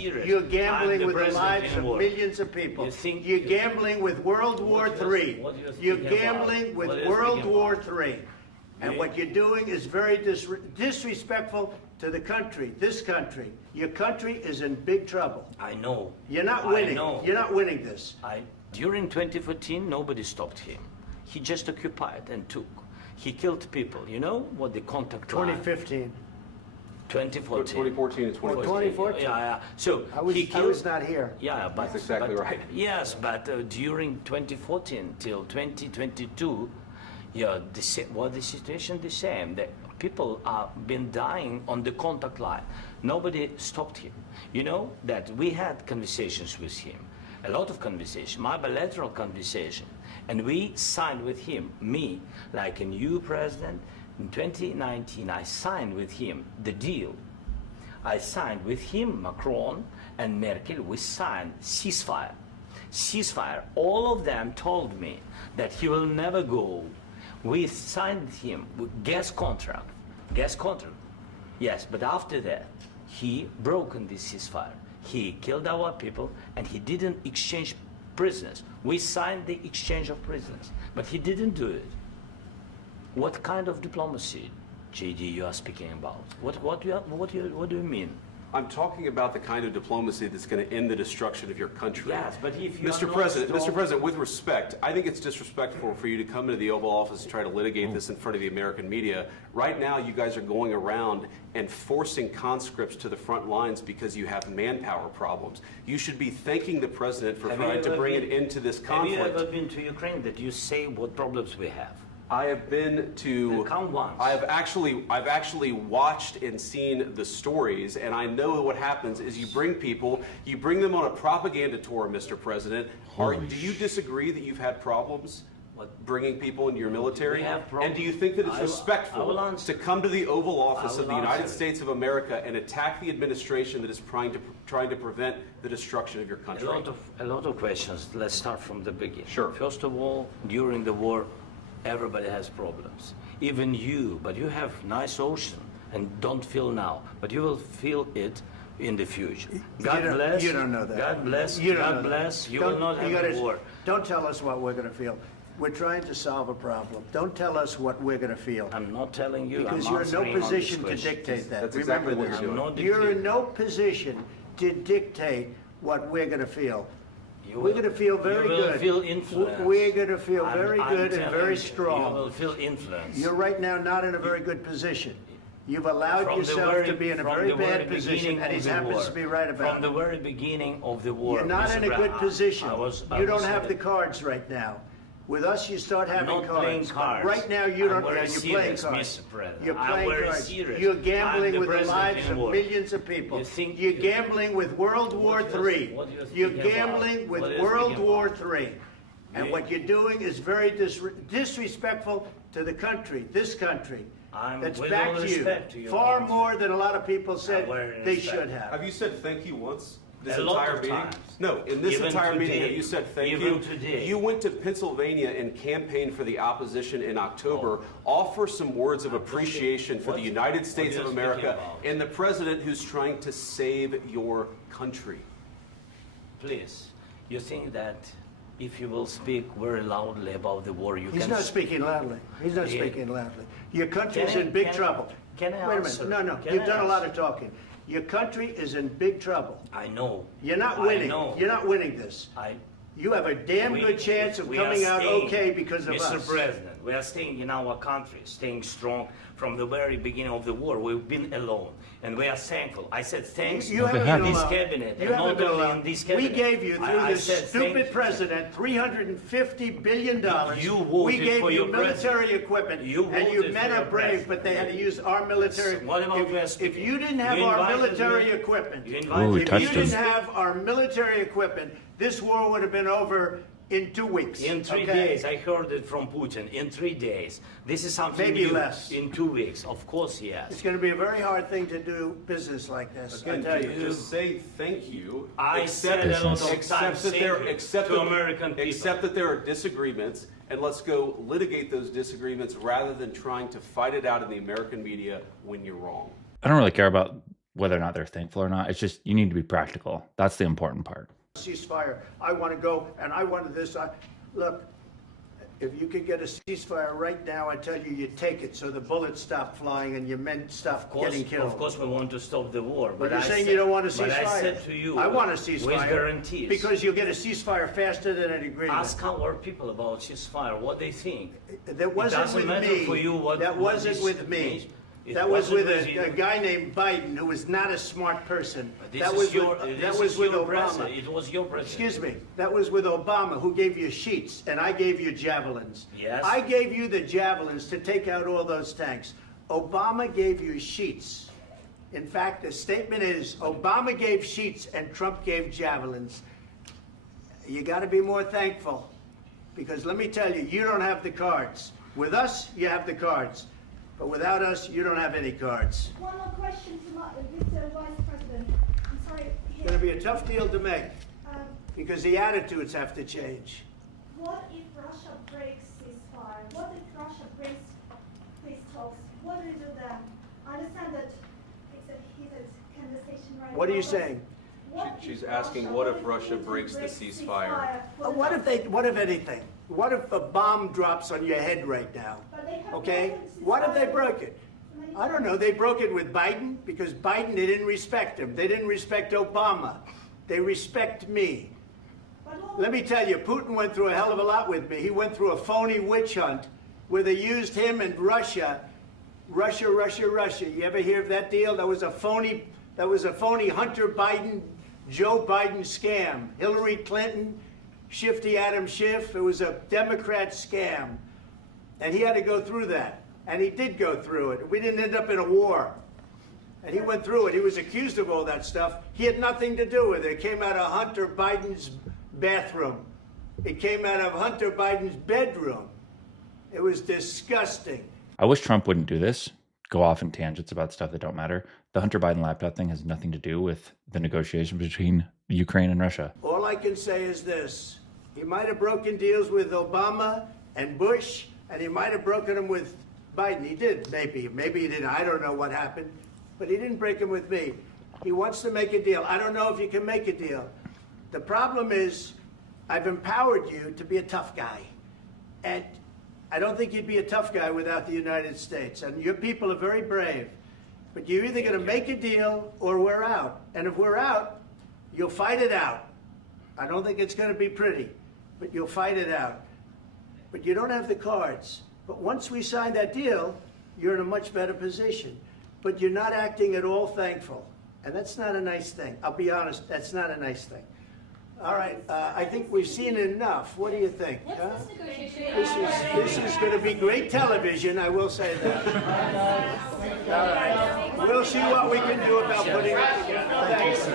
You're gambling with the lives of millions of people. You're gambling with World War III. You're gambling with World War III. And what you're doing is very disrespectful to the country, this country. Your country is in big trouble. I know. You're not winning. You're not winning this. During 2014, nobody stopped him. He just occupied and took. He killed people. You know what the contact line? 2015. 2014. 2014 and 2015. 2014. Yeah. So I was not here. Yeah, but that's exactly right. Yes, but during 2014 till 2022, yeah, the situation the same. The people are been dying on the contact line. Nobody stopped him. You know that we had conversations with him, a lot of conversation, my bilateral conversation, and we signed with him. Me, like a new president. In 2019, I signed with him the deal. I signed with him, Macron and Merkel, we signed ceasefire. Ceasefire. All of them told me that he will never go. We signed with him with gas contract. Gas contract. Yes, but after that, he broken this ceasefire. He killed our people and he didn't exchange prisoners. We signed the exchange of prisoners, but he didn't do it. What kind of diplomacy, JD, you are speaking about? What do you mean? I'm talking about the kind of diplomacy that's going to end the destruction of your country. Yes, but if you Mr. President, with respect, I think it's disrespectful for you to come into the Oval Office and try to litigate this in front of the American media. Right now, you guys are going around and forcing conscripts to the front lines because you have manpower problems. You should be thanking the President for trying to bring an end to this conflict. Have you ever been to Ukraine that you say what problems we have? I have been to. Come once. I've actually watched and seen the stories, and I know what happens is you bring people, you bring them on a propaganda tour, Mr. President. Do you disagree that you've had problems bringing people into your military? And do you think that it's respectful to come to the Oval Office of the United States of America and attack the administration that is trying to prevent the destruction of your country? A lot of questions. Let's start from the beginning. Sure. First of all, during the war, everybody has problems, even you, but you have nice ocean and don't feel now, but you will feel it in the future. God bless. You don't know that. God bless. You don't God know bless. that. You will not have a war. Don't tell us what we're going to feel. We're trying to solve a problem. Don't tell us what we're going to feel. I'm not telling you. Because I'm you're in no answering on position this to question. dictate that. That's Remember exactly what this. you're doing. You're in no position to dictate what we're going to feel. We're going to feel very good. You will feel influence. We're going to feel very good and very strong. You will feel influence. You're right now not in a very good position. You've allowed yourself to be in a very bad position, and he happens to be right about it. From the very beginning of the war. You're not in a good position. You don't have the cards. cards right now. With us, you start having not cards. playing cards. Right now, you don't. You're playing cards. Mr. President. You're playing cards. Serious. You're gambling I'm with the lives of war. millions of people. You're gambling with World War III. You're gambling with World War III. And what you're doing is very disrespectful to the country, this country. That's back to you. Far more than a lot of people said they should have. Have you said thank you once? This A lot entire of meeting? times. No, in this Even entire meeting, today. have you said thank Even you? today. You went to Pennsylvania and campaigned for the opposition in October. Offer some words of appreciation for the United States of America and the president who's trying to save your country. Please, you think that if you will speak very loudly about the war, He's not speaking loudly. He's not speaking loudly. Your country is in big trouble. Can I Wait a answer? minute. No. Can You've I done a lot answer? of talking. Your country is in big trouble. I know. You're not I winning. know. You're not winning this. You have a damn good chance of coming out okay because of us. Mr. President, we are staying in our country, staying strong from the very beginning of the war. We've been alone, and we are thankful. I said thanks You to haven't been this alone. cabinet, You and haven't not been only alone. in this cabinet. We gave you, through I this said thank stupid you. president, $350 billion. You voted we gave for you your military president. equipment, You and you voted men for are your brave, president. but they had to use our military. What about If you didn't have our military equipment, You if invited you me. didn't have our military equipment, this war would have been over in 2 weeks. In 3 days, I heard it from Putin. In 3 days, this is something Maybe new. less. In 2 weeks, of course, yes. It's going to be a very hard thing to do business like this. I And tell you. just say thank you. I said a lot of times thank you to American people. Accept that there are disagreements, and let's go litigate those disagreements rather than trying to fight it out in the American media when you're wrong. I don't really care about whether or not they're thankful or not. It's just, you need to be practical. That's the important part. Ceasefire. I want to go, and I wanted this. Look, if you could get a ceasefire right now, I tell you, you take it so the bullets stop flying and your men stop getting killed. Of course, we want to stop the war. But you're saying you don't want a ceasefire. But I said to you, I want a ceasefire. with guarantees. Because you'll get a ceasefire faster than an agreement. Ask our people about ceasefire, what they think. That wasn't with me. For you what, that wasn't with me. That was with a guy named Biden, who was not a smart person. That was with Obama. It was your president. Excuse me. That was with Obama, who gave you sheets, and I gave you javelins. Yes. I gave you the javelins to take out all those tanks. Obama gave you sheets. In fact, the statement is, Obama gave sheets and Trump gave javelins. You got to be more thankful, because let me tell you, you don't have the cards. With us, you have the cards. But without us, you don't have any cards. One more question to Mr. Vice President. I'm sorry. It's going to be a tough deal to make, because the attitudes have to change. What if Russia breaks ceasefire? What if Russia breaks peace talks? What do you do then? I understand that it's a heated conversation right now. What are you saying? She's asking, what if Russia breaks the ceasefire? What if anything? What if a bomb drops on your head right now? Okay? What if they broke it? I don't know. They broke it with Biden, because Biden, they didn't respect him. They didn't respect Obama. They respect me. Let me tell you, Putin went through a hell of a lot with me. He went through a phony witch hunt where they used him and Russia. Russia. You ever hear of that deal? That was a phony Hunter Biden, Joe Biden scam. Hillary Clinton, Shifty Adam Schiff. It was a Democrat scam. And he had to go through that. And he did go through it. We didn't end up in a war. And he went through it. He was accused of all that stuff. He had nothing to do with it. It came out of Hunter Biden's bathroom. It came out of Hunter Biden's bedroom. It was disgusting. I wish Trump wouldn't do this, go off in tangents about stuff that don't matter. The Hunter Biden laptop thing has nothing to do with the negotiation between Ukraine and Russia. All I can say is this. He might have broken deals with Obama and Bush, and he might have broken them with Biden. He did, maybe. Maybe he didn't. I don't know what happened. But he didn't break them with me. He wants to make a deal. I don't know if you can make a deal. The problem is, I've empowered you to be a tough guy. And I don't think you'd be a tough guy without the United States. And your people are very brave. But you're either going to make a deal or we're out. And if we're out, you'll fight it out. I don't think it's going to be pretty, but you'll fight it out. But you don't have the cards. But once we sign that deal, you're in a much better position. But you're not acting at all thankful. And that's not a nice thing. I'll be honest, that's not a nice thing. All right, I think we've seen enough. What do you think? Huh? This is going to be great television, I will say that. All right. We'll see what we can do about putting it together. Thanks.